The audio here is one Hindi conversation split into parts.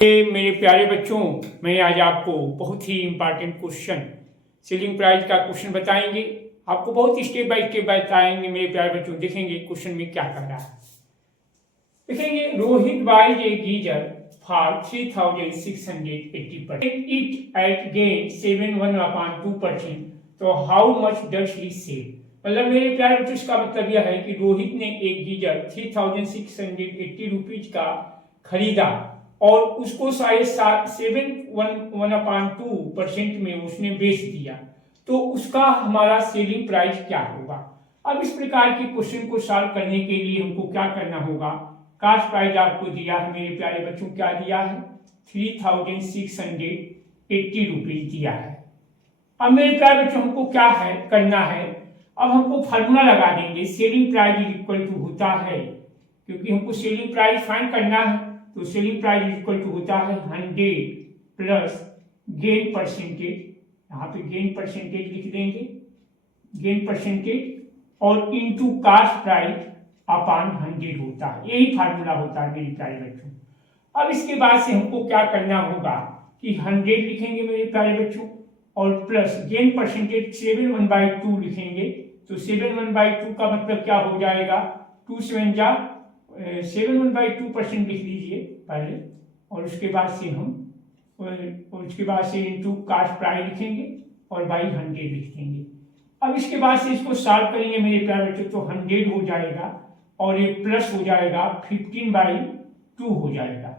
मेरे प्यारे बच्चों, मैं आज आपको बहुत ही इम्पॉर्टेंट क्वेश्चन सेलिंग प्राइस का क्वेश्चन बताएंगे। आपको बहुत स्टेप बाय स्टेप बताएंगे मेरे प्यारे बच्चों। देखेंगे क्वेश्चन में क्या कर रहा है। देखेंगे Rohit buys a geyser for 3680 it at gain 7.1/2%। तो how much does he save. मतलब मेरे प्यारे बच्चों इसका मतलब यह है कि रोहित ने एक गीजर 3680 रुपीज का खरीदा और उसको शायद 7.1/2% में उसने बेच दिया, तो उसका हमारा सेलिंग प्राइस क्या होगा। अब इस प्रकार के क्वेश्चन को सॉल्व करने के लिए हमको क्या करना होगा। कास्ट प्राइस आपको दिया है मेरे प्यारे बच्चों, क्या दिया है 3680 रुपीज दिया है। अब मेरे प्यारे बच्चों हमको क्या है करना है। अब हमको फार्मूला लगा देंगे। सेलिंग प्राइस इक्वल टू होता है, क्योंकि हमको सेलिंग प्राइस फाइंड करना है, तो सेलिंग प्राइस इक्वल टू होता है 100 प्लस गेन परसेंटेज। यहाँ पे गेन परसेंटेज लिख देंगे, गेन परसेंटेज, और इनटू कास्ट प्राइस अपॉन 100 होता है। यही फार्मूला होता है मेरे प्यारे बच्चों। अब इसके बाद से हमको क्या करना होगा कि 100 लिखेंगे मेरे प्यारे बच्चों, और प्लस गेन परसेंटेज 7/1/2 लिखेंगे। तो 7/1/2 का मतलब क्या हो जाएगा, 2 7 जा 7/1/2% लिख लीजिए पहले, और उसके बाद से इनटू कास्ट प्राइस लिखेंगे और बाई 100 लिख देंगे। अब इसके बाद से इसको सॉल्व करेंगे मेरे प्यारे बच्चों, तो 100 हो जाएगा और ये प्लस हो जाएगा 15/2 हो जाएगा।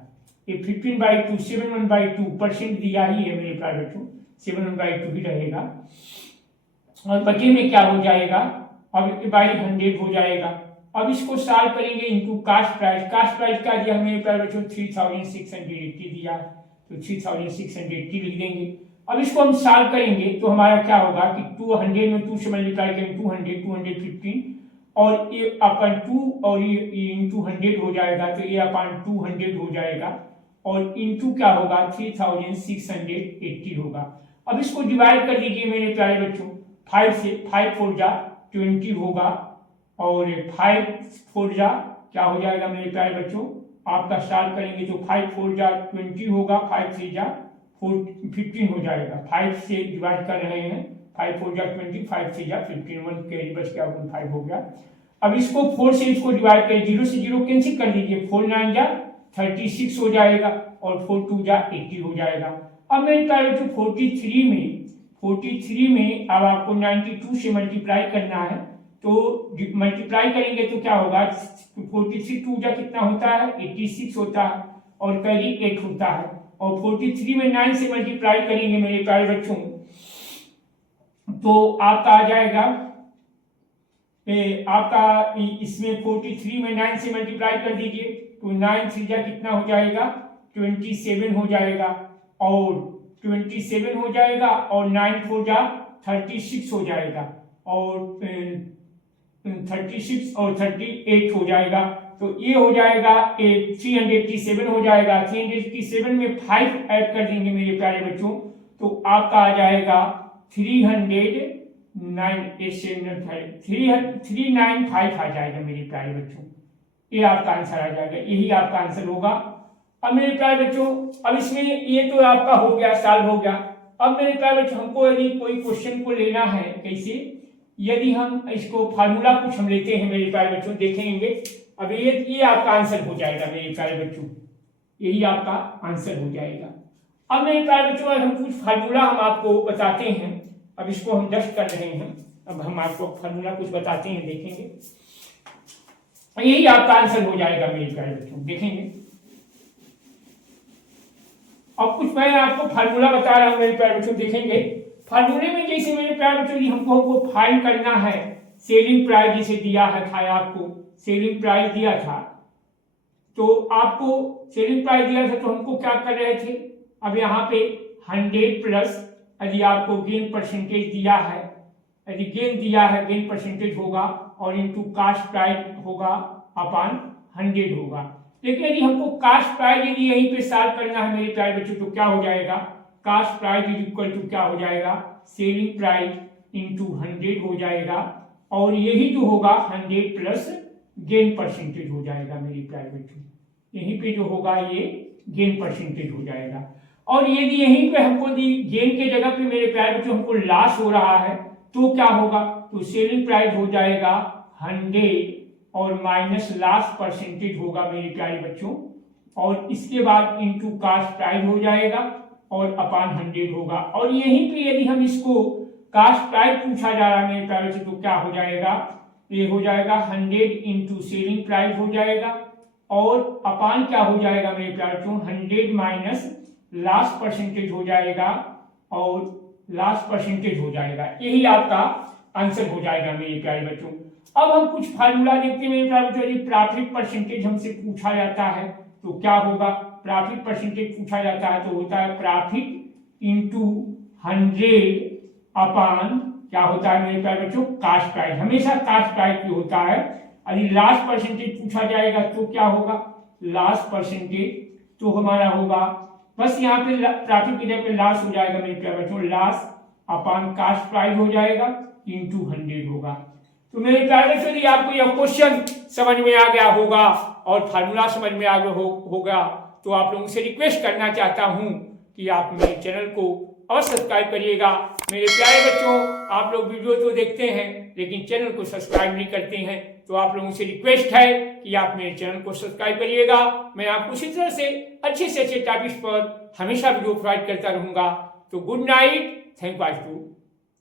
ये 15/2 7/1/2% दिया ही है मेरे प्यारे बच्चों, 7/1/2 ही रहेगा। और बचे में क्या हो जाएगा, अब बाई 100 हो जाएगा। अब इसको सॉल्व करेंगे into cost price. Cost price का दिया मेरे प्यारे बच्चों 3680 दिया है, तो 3680 लिख देंगे। अब इसको हम सॉल्व करेंगे तो हमारा क्या होगा कि 200 में 2 से मल्टीप्लाई करेंगे 215 और ये अपन 2 और ये इनटू 100 हो जाएगा, तो ये अपन 200 हो जाएगा और इनटू क्या होगा 3680 होगा। अब इसको डिवाइड कर लीजिए मेरे प्यारे बच्चों 5 से, 5 4 जा 20 होगा और 5 4 जा क्या हो जाएगा मेरे प्यारे बच्चों, आपका सॉल्व करेंगे तो 5 4 जा 20 होगा, 5 3 जा 15 हो जाएगा। 5 से डिवाइड कर रहे हैं, 5 4 जा 20, 5 3 जा 15, 1 के बस क्या 5 हो गया। अब इसको 4 से इसको डिवाइड करें, 0 से 0 कैंसिल कर लीजिए, 4 9 जा 36 हो जाएगा और 4 2 जा 80 हो जाएगा। अब मेरे प्यारे बच्चों 43 में अब आपको 92 से मल्टीप्लाई करना है, तो मल्टीप्लाई करेंगे तो क्या होगा 43 2 जा कितना होता है 86 होता है और कैरी 8 होता है, और 43 में 9 से मल्टीप्लाई करेंगे मेरे प्यारे बच्चों तो आपका आ जाएगा आपका इसमें 43 में 9 से मल्टीप्लाई कर दीजिए तो 9 3 जा कितना हो जाएगा 27 हो जाएगा, और 27 हो जाएगा और 9 4 जा 36 हो जाएगा, और 36 और 38 हो जाएगा। तो ये हो जाएगा 387 हो जाएगा। 387 में 5 ऐड कर देंगे मेरे प्यारे बच्चों, तो आपका आ जाएगा 395 आ जाएगा मेरे प्यारे बच्चों। ये आपका आंसर आ जाएगा, यही आपका आंसर होगा। अब मेरे प्यारे बच्चों अब इसमें ये तो आपका हो गया, सॉल्व हो गया। अब मेरे प्यारे बच्चों हमको यदि कोई क्वेश्चन को लेना है कैसे, यदि हम इसको फार्मूला कुछ हम लेते हैं मेरे प्यारे बच्चों, देखेंगे। अब ये आपका आंसर हो जाएगा मेरे प्यारे बच्चों, यही आपका आंसर हो जाएगा। अब मेरे प्यारे बच्चों हम कुछ फार्मूला हम आपको बताते हैं। अब इसको हम डस्ट कर रहे हैं, अब हम आपको फार्मूला कुछ बताते हैं, देखेंगे। यही आपका आंसर हो जाएगा मेरे प्यारे बच्चों, देखेंगे। अब कुछ मैं आपको फार्मूला बता रहा हूं मेरे प्यारे बच्चों, देखेंगे। फार्मूले में जैसे मेरे प्यारे बच्चों हमको फाइंड करना है सेलिंग प्राइस, जैसे दिया है था आपको सेलिंग प्राइस दिया था, तो आपको सेलिंग प्राइस दिया था तो हमको क्या कर रहे थे। अब यहाँ पे 100 प्लस यदि आपको गेन परसेंटेज दिया है, यदि गेन दिया है गेन परसेंटेज होगा और इनटू कास्ट प्राइस होगा अपॉन 100 होगा। लेकिन यदि हमको कास्ट प्राइस यदि यहीं पे सॉल्व करना है मेरे प्यारे बच्चों, तो क्या हो जाएगा cost price is equal to क्या हो जाएगा सेलिंग प्राइस इनटू 100 हो जाएगा, और यही जो होगा 100 प्लस गेन परसेंटेज हो जाएगा मेरे प्यारे बच्चों। यहीं पे जो होगा ये गेन परसेंटेज हो जाएगा। और यदि यहीं पे हमको गेन के जगह पे मेरे प्यारे बच्चों हमको लॉस हो रहा है तो क्या होगा, तो सेलिंग प्राइस हो जाएगा 100 और माइनस लॉस परसेंटेज होगा मेरे प्यारे बच्चों, और इसके बाद इनटू कास्ट प्राइस हो जाएगा और अपॉन 100 होगा। और यहीं पे यदि हम इसको कास्ट प्राइस पूछा जा रहा है मेरे प्यारे बच्चों तो क्या हो जाएगा, ये हो जाएगा 100 इंटू सेलिंग प्राइस हो जाएगा और अपान क्या हो जाएगा मेरे प्यारे बच्चों 100 माइनस लास्ट परसेंटेज हो जाएगा और लास्ट परसेंटेज हो जाएगा। यही आपका आंसर हो जाएगा मेरे प्यारे बच्चों। अब हम कुछ फार्मूला देखते हैं मेरे प्यारे बच्चों। यदि प्रॉफिट परसेंटेज हमसे पूछा जाता है तो क्या होगा, प्रॉफिट परसेंटेज पूछा जाता है तो होता है प्रॉफिट इंटू 100 अपान क्या होता है मेरे प्यारे बच्चों कास्ट प्राइस, हमेशा कास्ट प्राइस की होता है। यदि लास्ट परसेंटेज पूछा जाएगा तो क्या होगा, लास्ट परसेंटेज तो हमारा होगा बस यहाँ पे प्रॉफिट की जगह पे लॉस हो जाएगा मेरे प्यारे बच्चों, लॉस अपान कास्ट प्राइस हो जाएगा इंटू 100 होगा। तो मेरे प्यारे बच्चों यदि आपको यह क्वेश्चन समझ में आ गया होगा और फार्मूला समझ में आ गया होगा तो आप लोगों से रिक्वेस्ट करना चाहता हूं कि आप मेरे चैनल को अवश्य सब्सक्राइब करिएगा। मेरे प्यारे बच्चों आप लोग वीडियो तो देखते हैं लेकिन चैनल को सब्सक्राइब नहीं करते हैं, तो आप लोगों से रिक्वेस्ट है कि आप मेरे चैनल को सब्सक्राइब करिएगा। मैं आपको इसी तरह से अच्छे टॉपिक्स पर हमेशा वीडियो प्रोवाइड करता रहूंगा। तो गुड नाइट, थैंक यू।